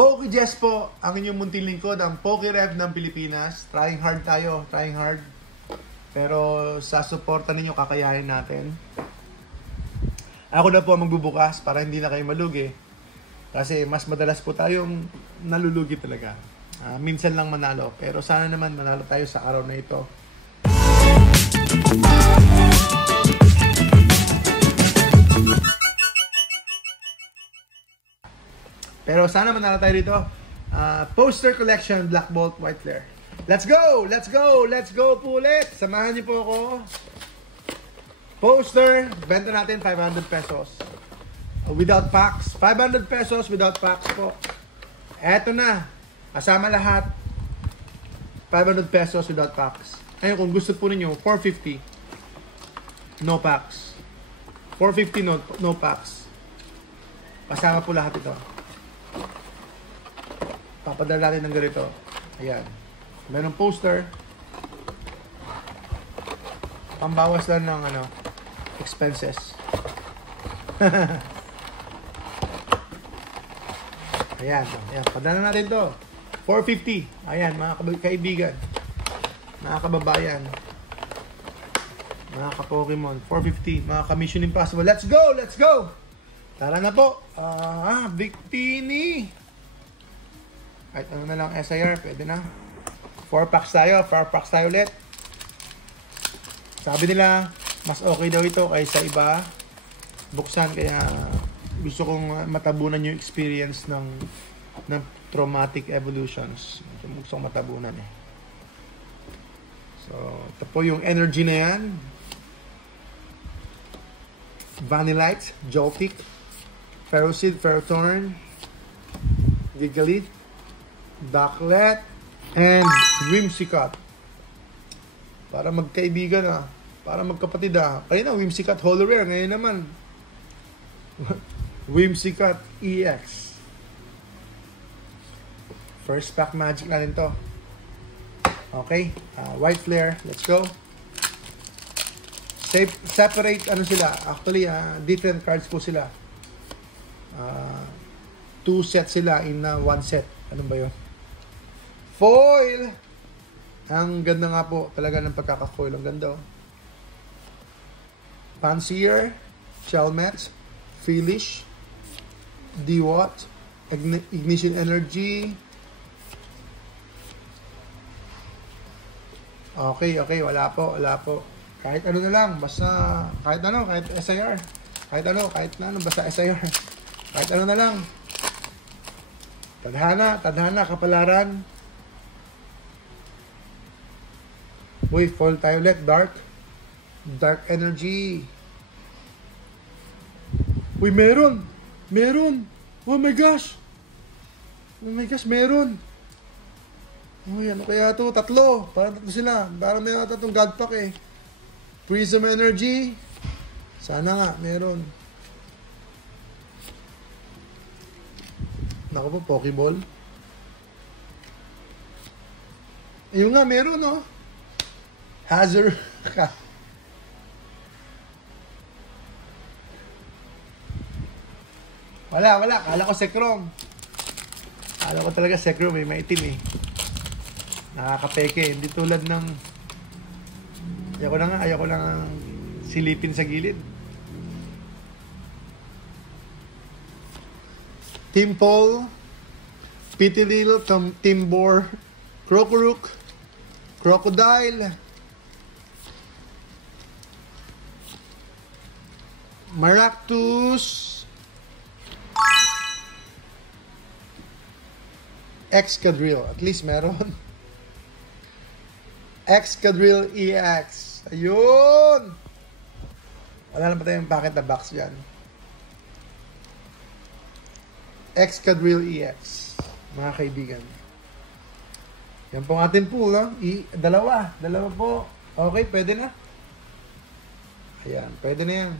PokeJess po, ang inyong munting lingkod, ang PokeRev ng Pilipinas. Trying hard tayo, trying hard. Pero sa suporta ninyo, kakayahin natin. Ako na po magbubukas para hindi na kayo malugi. Kasi mas madalas po tayong nalulugi talaga. Minsan lang manalo. Pero sana naman manalo tayo sa araw na ito. Pero sana manalo tayo dito. Poster collection, Black Bolt, White Flare. Let's go! Let's go! Let's go po ulit! Samahan niyo po ako. Poster, benta natin 500 pesos. Without packs. 500 pesos without packs po. Eto na. Kasama lahat. 500 pesos without packs. Ayun, kung gusto po ninyo, 450. No packs. 450 no packs. Kasama po lahat ito. Papadala natin ng ganito. Ayan. Merong poster. Pambawas lang ng expenses. Ayan. Ayan. Padala natin to. 450. Ayan, mga kaibigan. Mga kababayan. Mga ka-Pokemon. 450. Mga ka-Mission Impossible. Let's go! Let's go! Tara na po. Big Tini. Kahit ano na lang SIR. Pwede na. 4 packs tayo. 4 packs tayo ulit. Sabi nila, mas okay daw ito kaysa iba. Buksan. Kaya gusto kong matabunan yung experience ng traumatic evolutions. Gusto kong matabunan eh. So, ito po yung energy na yan. Vanillite, Joltik, Ferrocid, Ferrothorn, Gigalith, Ducklet, and Whimsicott. Para magkaibigan para magkapatid Kanina Whimsicott Holo Rare, ngayon naman Whimsicott EX. First pack magic na rin to. Okay, White Flare, let's go. Separate sila. Actually, different cards po sila. 2 sets sila in 1 set. Ano ba yun? Foil! Ang ganda nga po talaga ng pagkaka-foil. Ang ganda. Panseer, Shelmet, Feelish, Dewott, Ignition Energy. Okay. Wala po. Kahit ano na lang. Basta, kahit SIR. Kahit basta SIR. Kahit ano na lang. Tadhana, kapalaran. Uy, foil tayo ulit. Dark Energy. Uy, meron. Oh my gosh, meron. Uy, ano kaya ito? 3. Parang 3 sila. Parang may ata itong God Pack eh. Prism Energy. Sana nga, meron. Naku po, Pokeball. Ayun nga, meron Hazard ka. Wala. Kala ko Sekrom. Kala ko talaga Sekrom may maitim eh. Nakakapeke. Hindi tulad ng ayoko lang silipin sa gilid. Timple, Pitilil, Timbor, Krokorok, Crocodile, Maractus, Excadrill. At least meron. Excadrill EX. Ayun! Wala naman tayong packet na box dyan. Excadrill EX. Mga kaibigan. Yan po ang ating pool. Dalawa po. Okay, pwede na. Ayan, pwede na yan.